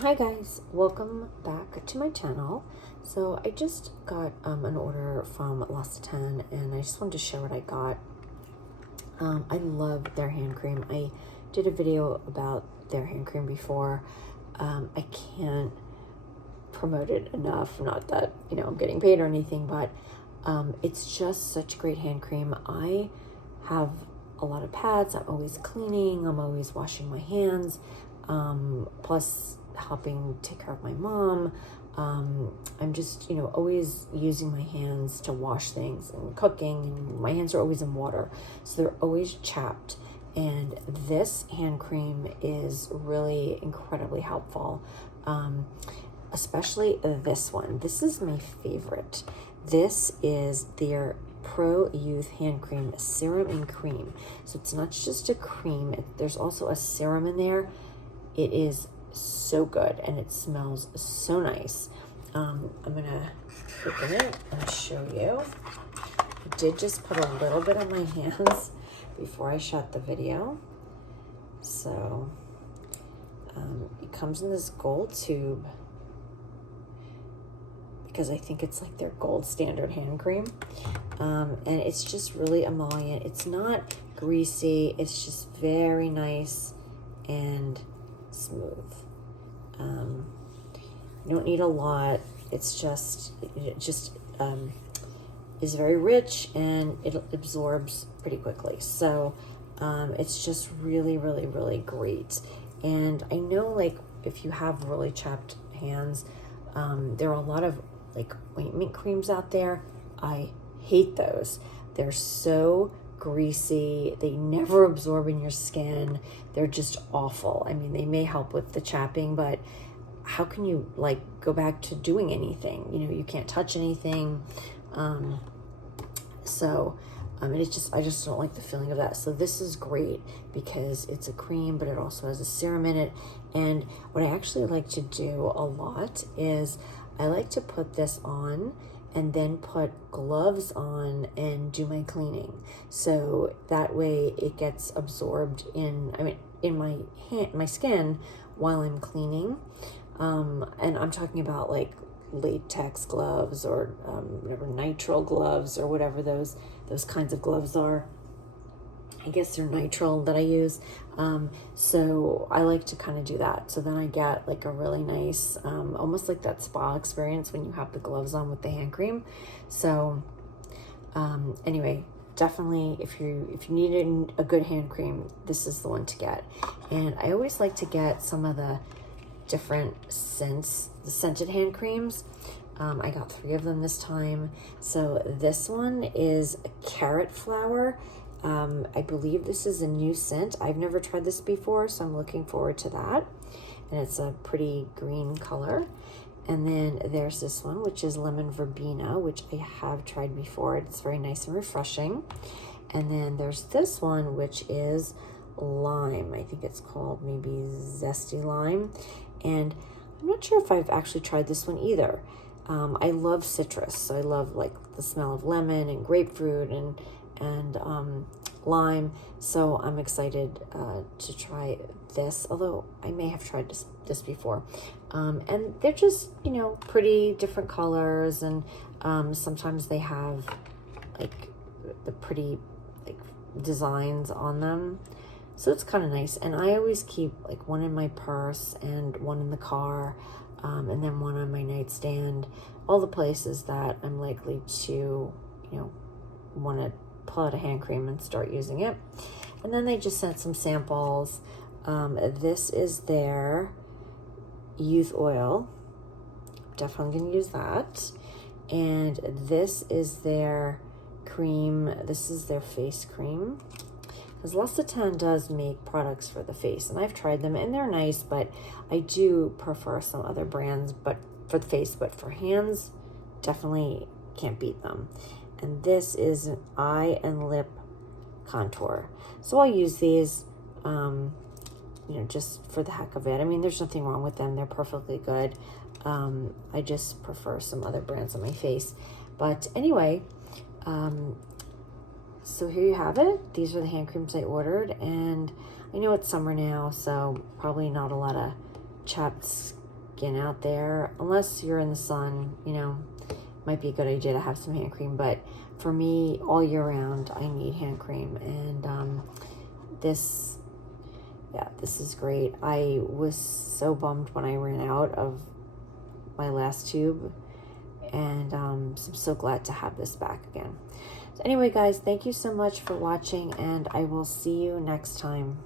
Hi guys, welcome back to my channel. So I just got an order from L'Occitane and I just wanted to share what I got. I love their hand cream. I did a video about their hand cream before. I can't promote it enough, not that I'm getting paid or anything, but it's just such great hand cream. I have a lot of pads. I'm always cleaning, I'm always washing my hands, plus helping take care of my mom. I'm just always using my hands to wash things and cooking, and my hands are always in water, so they're always chapped. And this hand cream is really incredibly helpful, especially this one. This is my favorite. This is their Pro Youth Hand Cream, serum-in-cream. So it's not just a cream, there's also a serum in there. It is so good and it smells so nice. I'm gonna open it and show you. I did just put a little bit on my hands before I shot the video. So it comes in this gold tube because I think it's like their gold standard hand cream. And it's just really emollient. It's not greasy, it's just very nice and smooth. You don't need a lot. It's just is very rich and it absorbs pretty quickly. So it's just really, really, really great. And I know, like, if you have really chapped hands, there are a lot of like ointment creams out there. I hate those. They're so greasy, they never absorb in your skin, they're just awful. I mean, they may help with the chapping, but how can you like go back to doing anything? You can't touch anything. I just don't like the feeling of that. So this is great because it's a cream, but it also has a serum in it. And what I actually like to do a lot is I like to put this on and then put gloves on and do my cleaning. So that way it gets absorbed in my hand, my skin while I'm cleaning. And I'm talking about like latex gloves or whatever, nitrile gloves or whatever those kinds of gloves are. I guess they're nitrile that I use. So I like to kind of do that. So then I get like a really nice, almost like that spa experience when you have the gloves on with the hand cream. So anyway, definitely if you need a good hand cream, this is the one to get. And I always like to get some of the different scents, the scented hand creams. I got 3 of them this time. So this one is a carrot flower. I believe this is a new scent. I've never tried this before, so I'm looking forward to that. And it's a pretty green color. And then there's this one, which is lemon verbena, which I have tried before. It's very nice and refreshing. And then there's this one, which is lime. I think it's called maybe zesty lime. And I'm not sure if I've actually tried this one either. I love citrus, so I love like the smell of lemon and grapefruit and lime. So I'm excited to try this, although I may have tried this before. And they're just, pretty different colors, and sometimes they have like the pretty like designs on them. So it's kind of nice. And I always keep like one in my purse and one in the car, and then one on my nightstand, all the places that I'm likely to, want to pull out a hand cream and start using it. And then they just sent some samples. This is their youth oil. Definitely going to use that. And this is their cream. This is their face cream. Because L'Occitane does make products for the face, and I've tried them and they're nice, but I do prefer some other brands, but for the face, but for hands, definitely can't beat them. And this is an eye and lip contour. So I'll use these, just for the heck of it. I mean, there's nothing wrong with them. They're perfectly good. I just prefer some other brands on my face. But anyway, so here you have it. These are the hand creams I ordered, and I know it's summer now, so probably not a lot of chapped getting out there, unless you're in the sun, you know, might be a good idea to have some hand cream. But for me, all year round, I need hand cream. And this is great. I was so bummed when I ran out of my last tube, and I'm so glad to have this back again. So anyway, guys, thank you so much for watching, and I will see you next time.